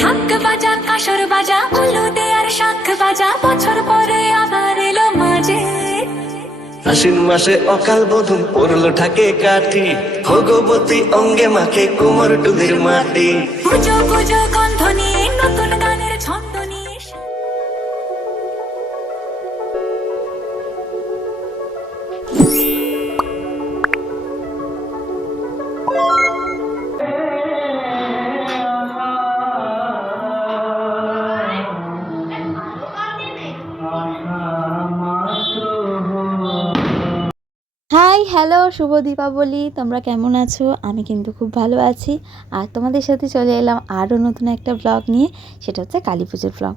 ঢাক বাজা কাসর বাজা উলু দে আর শাঁখ বাজা বছর পরে আবার এলো মাঝে আশ্বিন মাসে অকাল বোধন পড়লো ঠাকে কাঠি ভগবতী অঙ্গে মাখে কোমর টুলির মাটি পুজো পুজো গন্ধ নিয়ে নতুন গানের ছন্দ নিয়ে হাই হ্যালো শুভ দীপাবলি। তোমরা কেমন আছো? আমি কিন্তু খুব ভালো আছি। আর তোমাদের সাথে চলে এলাম আরও নতুন একটা ব্লগ নিয়ে, সেটা হচ্ছে কালী পুজোর ব্লগ।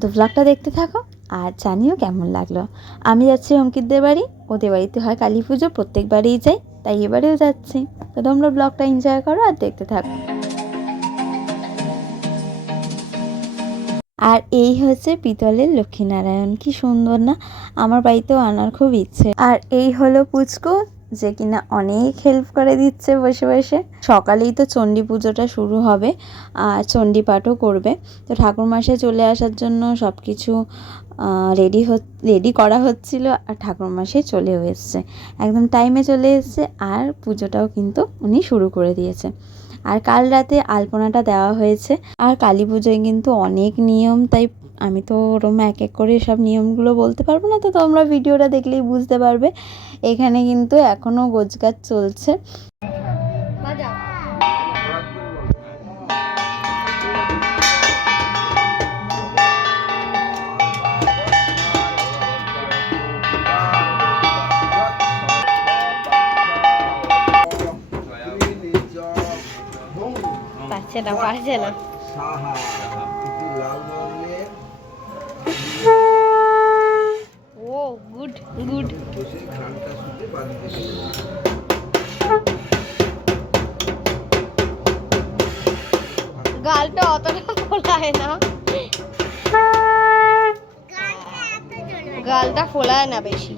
তো ব্লগটা দেখতে থাকো আর জানিও কেমন লাগলো। আমি যাচ্ছি অঙ্কিতদের বাড়ি, ওদের বাড়িতে হয় কালী পুজো, প্রত্যেকবারেই যাই, তাই এবারেও যাচ্ছি। তো তোমরা ব্লগটা এনজয় করো আর দেখতে থাকো। আর এই হচ্ছে পিতলের লক্ষ্মীনারায়ণ, কি সুন্দর না? আমার বাড়িতেও আনার খুব ইচ্ছে। আর এই হলো পুচকু, যে কিনা অনেক হেল্প করে দিচ্ছে বসে বসে। সকালেই তো চণ্ডী পুজোটা শুরু হবে আর চণ্ডী পাঠও করবে। তো ঠাকুরমশাই চলে আসার জন্য সব কিছু রেডি করা হচ্ছিল, আর ঠাকুরমশাই চলেও এসছে, একদম টাইমে চলে এসছে। আর পুজোটাও কিন্তু উনি শুরু করে দিয়েছে। আর কাল রাতে আলপনাটা দেওয়া হয়েছে। আর কালী পুজোয় কিন্তু অনেক নিয়ম, তাই আমি তো ওরম এক এক করে সব নিয়মগুলো বলতে পারবো না, তো তোমরা ভিডিওটা দেখলেই বুঝতে পারবে। এখানে কিন্তু এখনও গোছগাছ চলছে। পারছে না ও গুড গুড। গালটা অতটা ফোলায় না, গালটা ফোলায় না বেশি।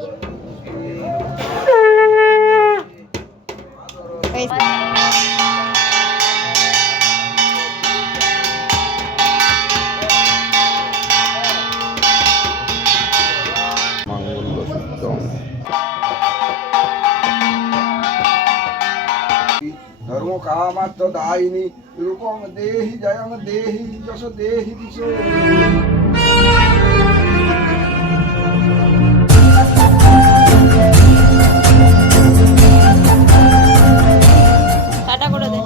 ধর্ম কামাত্ম দায়িনী রূপং দেহি জয়ং দেহি যশ দেহি দিশো। টাটা করে দে।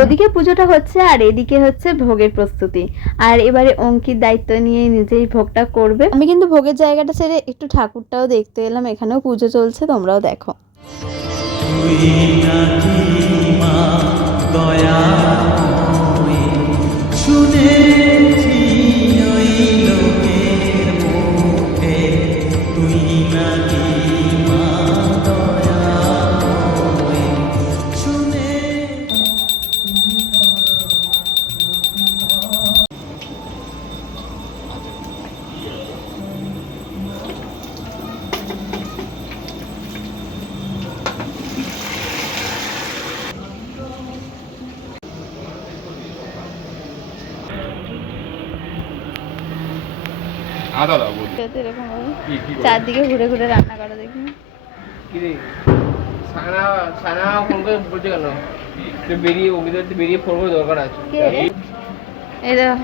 ওদিকে পুজোটা হচ্ছে আর এদিকে হচ্ছে ভোগের প্রস্তুতি। আর এবারে অঙ্কিত দায়িত্ব নিয়ে নিজেই ভোগটা করবে। আমি কিন্তু ভোগের জায়গাটা ছেড়ে একটু ঠাকুরটাও দেখতে এলাম, এখানেও পুজো চলছে, তোমরাও দেখো। চারদিকে ঘুরে ঘুরে রান্না করো দেখি। এই দেখো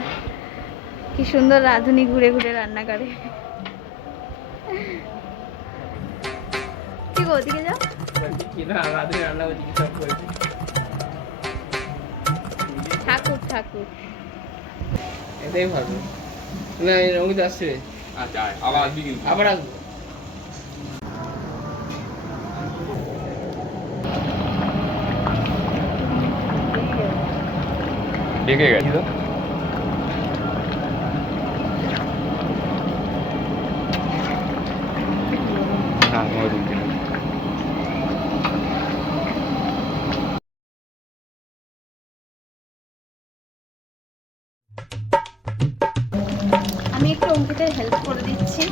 কি সুন্দর রাঁধুনি ঘুরে ঘুরে রান্না করে। ঠিক ওদিকে যাও। ঠাকুর ঠাকুর এটাই ভালো না, অঙ্কিত আসছে। আচ্ছা আবার আসবি, কিন্তু আবার আসবো। ঠিক আছে তো। আমি একটু অঙ্কিতের হেল্প করে দিচ্ছি।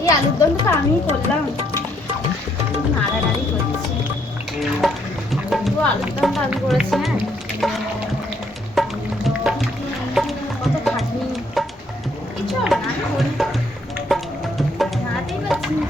এই আলুর দমটা তো আমিই করলাম, নাড়ানাড়ি করছি। পুরো আলুর দম ডাল করেছে। হ্যাঁ, কত খাটনি। কিছু হবে না, আমি করি, নাড়াতেই পারছি না।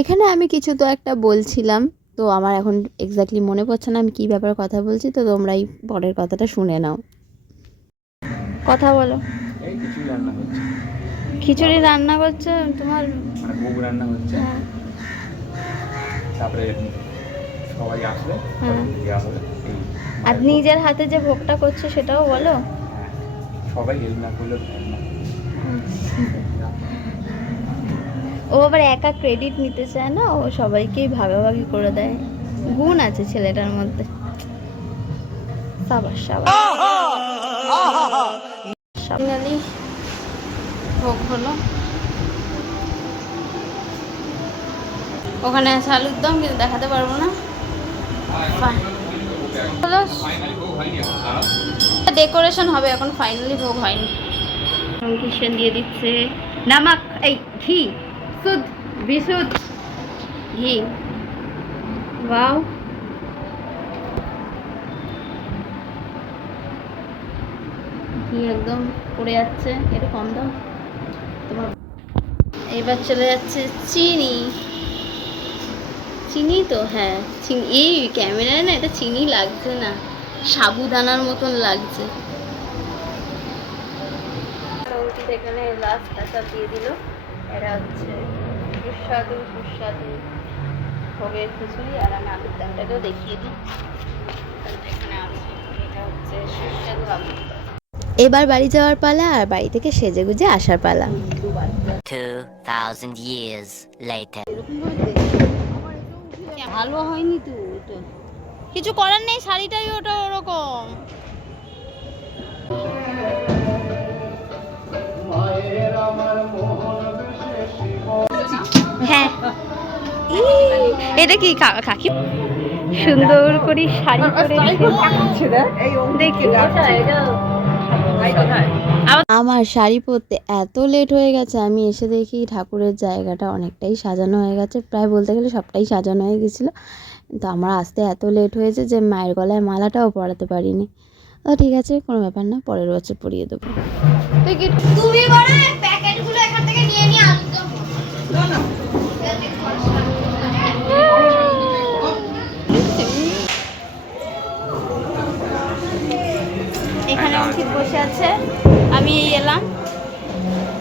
এখানে আমি কিছু তো একটা বলছিলাম, তো আমার এখন এক্স্যাক্টলি মনে পড়ছে না আমি কী ব্যাপারে কথা বলছি, তো তোমরাই পরের কথাটা শুনে নাও। কথা বলো। এই কিছুই রান্না হচ্ছে, খিচুড়ি রান্না করছে তোমার? মানে ভোগ রান্না হচ্ছে। হ্যাঁ। তারপরে সবাই আসলে হ্যাঁ। দেওয়া হবে। এই আর নিজের হাতে যে ভোগটা করছে সেটাও বলো। হ্যাঁ, সবাই হেল্প না করলে হয় না। ও আবার একা ক্রেডিট নিতে চায় না, ও সবাইকেই ভাগাভাগি করে দেয়। গুণ আছে ছেলেটার মধ্যে। সাবাস সাবাস। ফাইনালি ভোগ হলো। ওখানে আছে আলুর দম, কিন্তু দেখাতে পারবো না। ডেকোরেশন হবে, এখন ফাইনালি ভোগ হয়নি। কিষেন দিয়ে দিচ্ছে নামাক, এই ঘি, সুদ বিশুদ ঘি। ওয়াও, ঘি একদম পড়ে যাচ্ছে, এটা কম দাও তোমার। এবার চলে যাচ্ছে চিনি। চিনি তো, হ্যাঁ চিনি। এই ক্যামেরায় না এটা চিনি লাগছে না, সাবুদানার মতন লাগছে। এখানে লাস্ট টাচা দিয়ে দিল। এটা হচ্ছে সুস্বাদু সুস্বাদু ভোগের খিচুড়ি। আর আমি আলুর দমটাকেও দেখিয়ে দিই। এখানে আছে, এটা হচ্ছে সুস্বাদু আলুর দম। এবার বাড়ি যাওয়ার পালা, আর বাড়ি থেকে সেজে গুজে আসার পালা। 2000 years later. ভালো হয়নি তো, ওটা কিছু করার নেই, শাড়িটাই ওটা ওরকম। হ্যাঁ, এটা কি কাকি সুন্দর করে শাড়ি পরে দেখি। আমার শাড়ি পরতে এত লেট হয়ে গেছে, আমি এসে দেখি ঠাকুরের জায়গাটা অনেকটাই সাজানো হয়ে গেছে, প্রায় বলতে গেলে সবটাই সাজানো হয়ে গেছিলো। তো আমার আসতে এত লেট হয়েছে যে মায়ের গলায় মালাটাও পরাতে পারিনি। তো ঠিক আছে, কোনো ব্যাপার না, পরের বছর পরিয়ে দেবো। তুমি প্যাকেটগুলো এখান থেকে নিয়ে নিয়ে এখানে অঙ্কিত বসে আছে, আমি এলাম।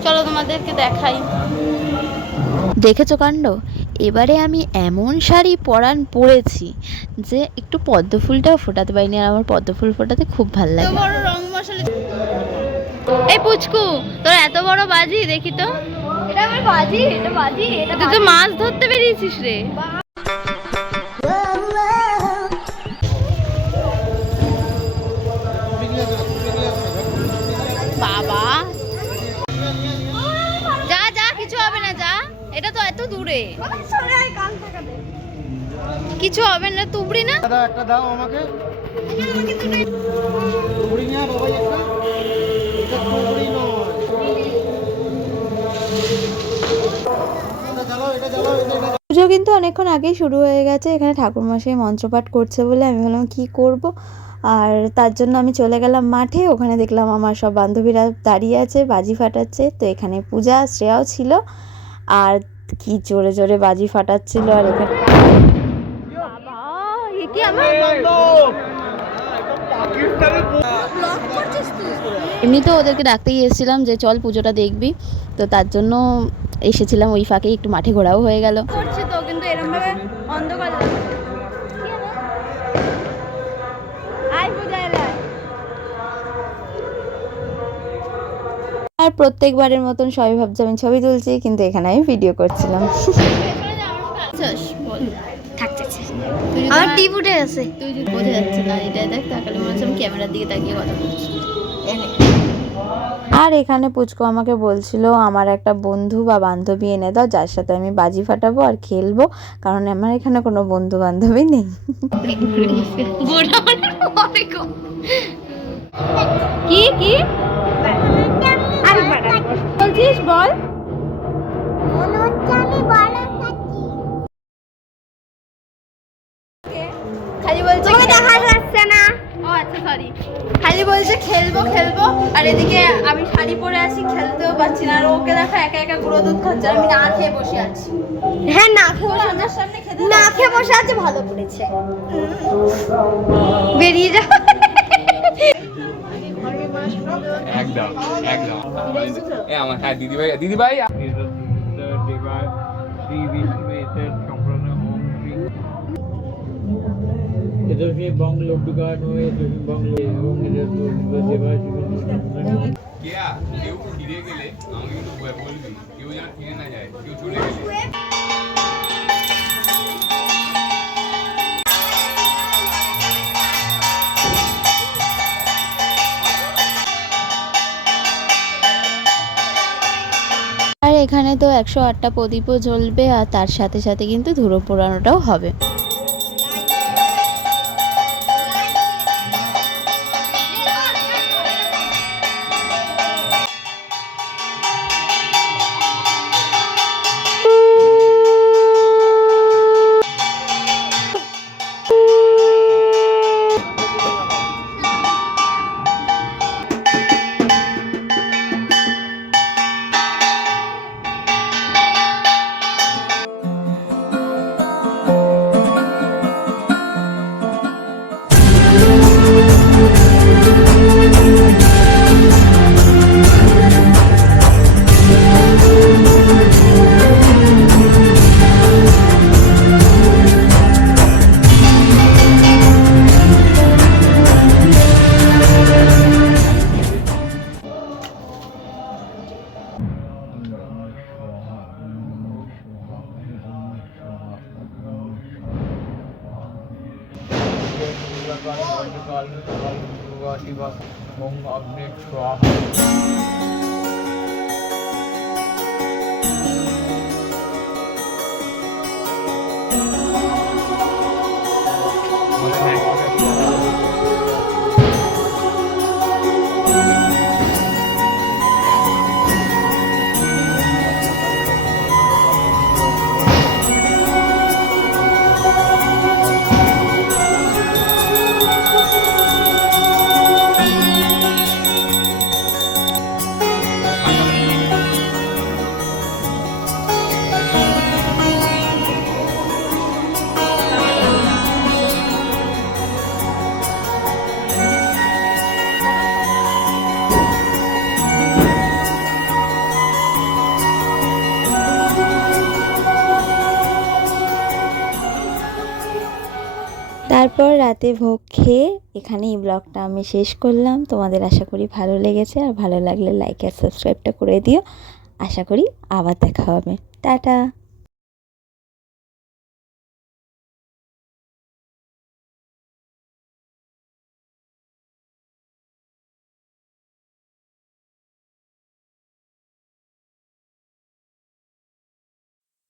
চলো তোমাদেরকে দেখাই। দেখেছো কাণ্ড? এবারে আমি এমন শাড়ি পরেছি যে একটু পদ্ম ফুলটাও ফোটাতে পারিনি, আর আমার পদ্ম ফুল ফোটাতে খুব ভালো লাগে। বড় রং মশলা। এই পুচকু, তোর এত বড় বাজি দেখি তো। এটা আমার বাজি, এটা বাজি, এটা তুই তো মাছ ধরতে বেরিয়েছিস রে। বাবা যা যা, কিছু হবে না, যা। এটা তো এত দূরে, কিছু হবে না। তুবড়ি না, একটা দাও আমাকে। তুবড়ি না বাবা, একটা এটা তুবড়ি নয়। পুজো কিন্তু অনেকক্ষণ আগেই শুরু হয়ে গেছে। এখানে ঠাকুরমশাই মন্ত্রপাঠ করছে বলে আমি ভাবলাম কি করব, আর তার জন্য আমি চলে গেলাম মাঠে। ওখানে দেখলাম আমার সব বান্ধবীরা দাঁড়িয়ে আছে, বাজি ফাটাচ্ছে। তো এখানে পূজা শ্রেয়াও ছিল, আর কি জোরে জোরে বাজি ফাটাচ্ছিল। আর এখানে বাবা এমনিতেও ওদেরকে ডাকতেই এসেছিলাম যে চল পুজোটা দেখবি, তো তার জন্য এসেছিলাম। ওই ফাঁকে একটু মাঠে ঘোরাও হয়ে গেল। করছি তো, কিন্তু এরকম ভাবে অন্ধকার আর প্রত্যেকবারের মতন সবাই ভাবছে আমি ছবি তুলছি, কিন্তু এখানে আমি ভিডিও করছিলাম। আমার টিপ উঠে গেছে। তুই বোঝা যাচ্ছে না, এটা দেখ তাকালে মনে হচ্ছে আমি ক্যামেরার দিকে তাকিয়ে কথা বলছি। আর এখানে পুচকু আমাকে বলছিল আমার একটা বন্ধু বা বান্ধবী এনে দাও যার সাথে আমি বাজি ফাটাবো আর খেলবো, কারণ আমার এখানে কোনো বন্ধু বান্ধবী নেই। কি কি বলছিস বল? খালি বলছে দেখা যাচ্ছে না। ও আচ্ছা সরি, খালি বলছে খেলবো খেলবো, আর এদিকে আমি শাড়ি পরে আছি, খেলতেও পারছি না। আর ওকে দেখা একা একা গুঁড়ো দুধ খাচ্ছে, আমি না খেয়ে বসে আছি। হ্যাঁ না খেয়ে বসে আমার সামনে না খেয়ে বসে আছে, ভালো করেছে। বেরিয়ে যা। একদম একদম। এ আমার হ্যাঁ দিদিভাই দিদিভাই কেয়া কেউ ফিরে গেলে আমি কিন্তু বলবি, কেউ যেন ফিরে না যায়, কেউ চলে গেলে। আর এখানে তো 108টা প্রদীপও জ্বলবে, আর তার সাথে সাথে কিন্তু ধুলো পোড়ানোটাও হবে। তারপর রাতে ভোগ খেয়ে এখানে এই ব্লগটা আমি শেষ করলাম। তোমাদের আশা করি ভালো লেগেছে, আর ভালো লাগলে লাইক আর সাবস্ক্রাইবটা করে দিও। আশা করি আবার দেখা হবে। টাটা।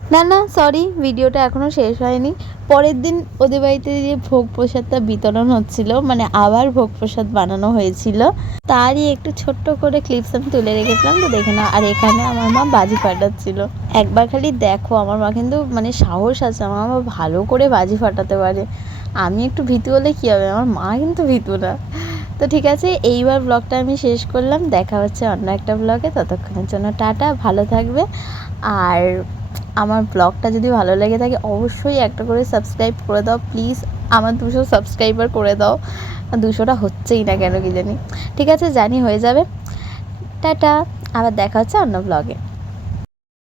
না না সরি, ভিডিওটা এখনও শেষ হয়নি। পরের দিন ওদের বাড়িতে যে ভোগ প্রসাদটা বিতরণ হচ্ছিল, মানে আবার ভোগ প্রসাদ বানানো হয়েছিল, তারই একটু ছোট্ট করে ক্লিপস আমি তুলে রেখেছিলাম, তো দেখে না। আর এখানে আমার মা বাজি ফাটাচ্ছিল। একবার খালি দেখো, আমার মা কিন্তু মানে সাহস আছে, আমার মা ভালো করে বাজি ফাটাতে পারে। আমি একটু ভীতু হলে কী হবে, আমার মা কিন্তু ভীতু না। তো ঠিক আছে, এইবার ব্লগটা আমি শেষ করলাম। দেখা হচ্ছে অন্য একটা ব্লগে, ততক্ষণের জন্য টাটা, ভালো থাকবে। আর আমার ব্লগটা যদি ভালো লেগে থাকে অবশ্যই একটা করে সাবস্ক্রাইব করে দাও প্লিজ। আমার 200 সাবস্ক্রাইবার করে দাও। 200টা হচ্ছেই না কেন কি জানি। ঠিক আছে, জানি হয়ে যাবে। টাটা, আবার দেখা হচ্ছে অন্য ব্লগে।